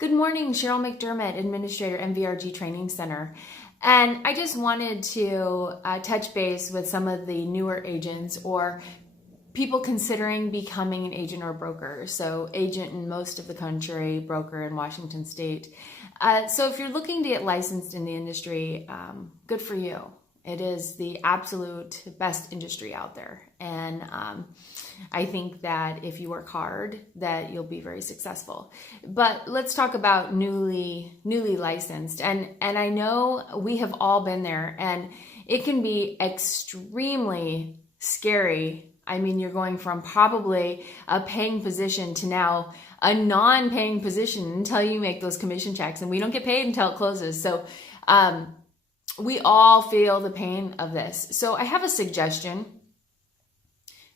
Good morning, Cheryl McDermott, Administrator, MVRG Training Center. And I just wanted to touch base with some of the newer agents or people considering becoming an agent or broker. So agent in most of the country, broker in Washington State. So if you're looking to get licensed in the industry, good for you. It is the absolute best industry out there. And I think that if you work hard, that you'll be very successful. But let's talk about newly licensed. And I know we have all been there, and it can be extremely scary. I mean, you're going from probably a paying position to now a non-paying position until you make those commission checks, and we don't get paid until it closes. So we all feel the pain of this. So I have a suggestion.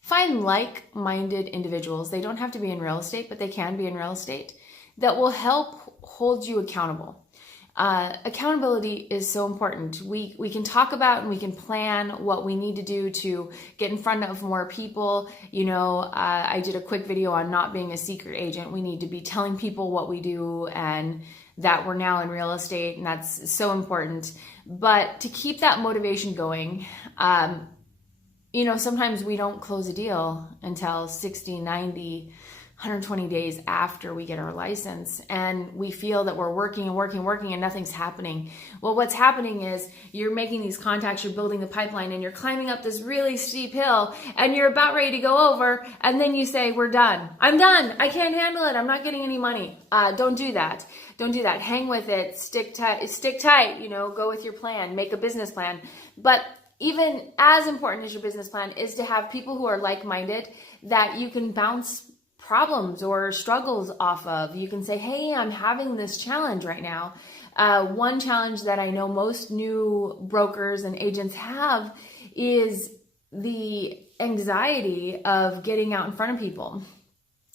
Find like-minded individuals. They don't have to be in real estate, but they can be in real estate, that will help hold you accountable. Accountability is so important. We can talk about and we can plan what we need to do to get in front of more people. You know, I did a quick video on not being a secret agent. We need to be telling people what we do and that we're now in real estate, and that's so important. But to keep that motivation going, you know, sometimes we don't close a deal until 60, 90, 120 days after we get our license, and we feel that we're working and nothing's happening. Well, what's happening is you're making these contacts, you're building the pipeline, and you're climbing up this really steep hill, and you're about ready to go over, and then you say, we're done. I'm done. I can't handle it. I'm not getting any money. Don't do that. Don't do that. Hang with it. Stick tight, you know, go with your plan, make a business plan. But even as important as your business plan is to have people who are like-minded that you can bounce problems or struggles off of. You can say, hey, I'm having this challenge right now. One challenge that I know most new brokers and agents have is the anxiety of getting out in front of people.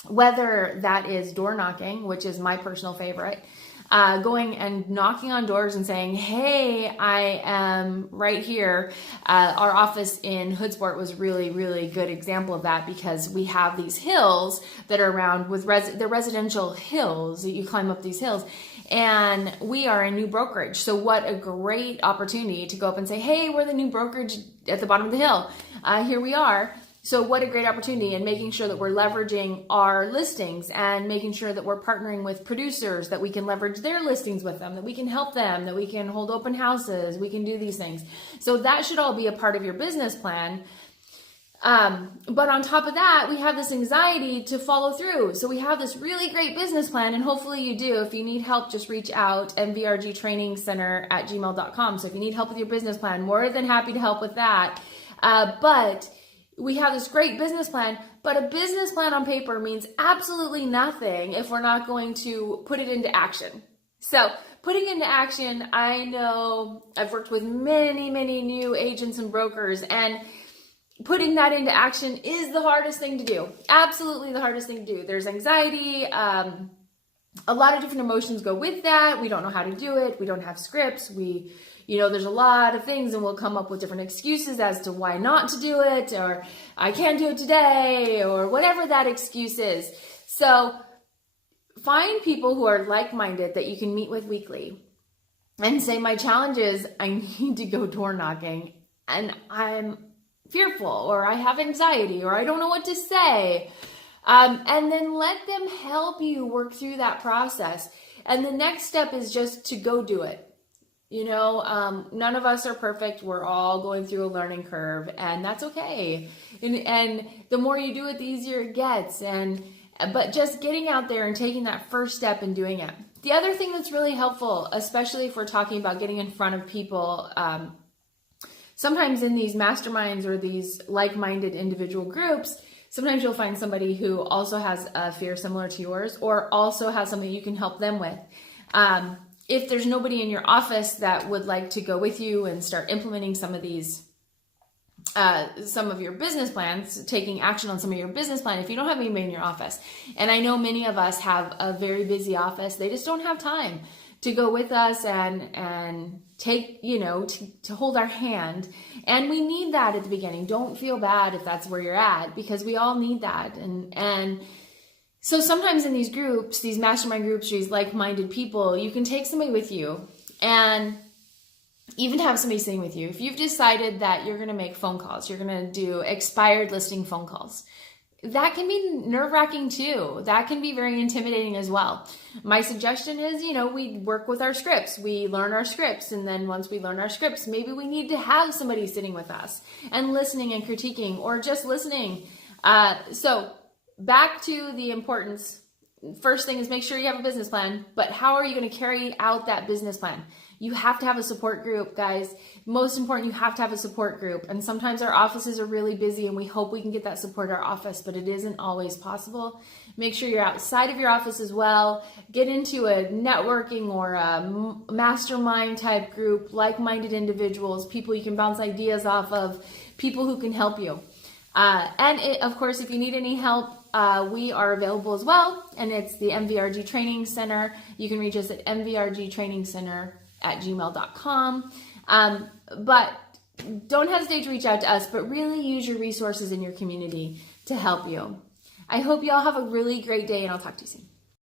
Whether that is door knocking, which is my personal favorite, going and knocking on doors and saying, hey, I am right here. Our office in Hoodsport was really, really good example of that, because we have these hills that are around with the residential hills that you climb up these hills. And we are a new brokerage. So what a great opportunity to go up and say, hey, we're the new brokerage at the bottom of the hill. Here we are. So what a great opportunity, and making sure that we're leveraging our listings and making sure that we're partnering with producers, that we can leverage their listings with them, that we can help them, that we can hold open houses, we can do these things. So that should all be a part of your business plan. But on top of that, we have this anxiety to follow through. So we have this really great business plan, and hopefully you do. If you need help, just reach out, mvrgtrainingcenter@gmail.com. So if you need help with your business plan, more than happy to help with that. But we have this great business plan, but a business plan on paper means absolutely nothing if we're not going to put it into action. So putting into action, I know I've worked with many, many new agents and brokers, and putting that into action is the hardest thing to do. Absolutely the hardest thing to do. There's anxiety. A lot of different emotions go with that. We don't know how to do it. We don't have scripts. There's a lot of things, and we'll come up with different excuses as to why not to do it, or I can't do it today, or whatever that excuse is. So find people who are like-minded that you can meet with weekly and say, my challenge is I need to go door knocking, and I'm fearful, or I have anxiety, or I don't know what to say. And then let them help you work through that process. And the next step is just to go do it. You know, none of us are perfect. We're all going through a learning curve, and that's okay. And the more you do it, the easier it gets. But just getting out there and taking that first step and doing it. The other thing that's really helpful, especially if we're talking about getting in front of people, sometimes in these masterminds or these like-minded individual groups, sometimes you'll find somebody who also has a fear similar to yours, or also has something you can help them with. If there's nobody in your office that would like to go with you and start implementing some of these, some of your business plans, taking action on some of your business plan, if you don't have anybody in your office, and I know many of us have a very busy office, they just don't have time to go with us and take, to hold our hand. And we need that at the beginning. Don't feel bad if that's where you're at, because we all need that. And So sometimes in these groups, these mastermind groups, these like-minded people, you can take somebody with you and even have somebody sitting with you. If you've decided that you're going to make phone calls, you're going to do expired listing phone calls, that can be nerve-wracking too. That can be very intimidating as well. My suggestion is, we work with our scripts. We learn our scripts. And then once we learn our scripts, maybe we need to have somebody sitting with us and listening and critiquing, or just listening. So back to the importance. First thing is make sure you have a business plan, but how are you going to carry out that business plan? You have to have a support group, guys. Most important, you have to have a support group. And sometimes our offices are really busy and we hope we can get that support at our office, but it isn't always possible. Make sure you're outside of your office as well. Get into a networking or a mastermind type group, like-minded individuals, people you can bounce ideas off of, people who can help you. Of course, if you need any help, we are available as well, and it's the MVRG Training Center. You can reach us at mvrgtrainingcenter@gmail.com. But don't hesitate to reach out to us, but really use your resources in your community to help you. I hope you all have a really great day, and I'll talk to you soon.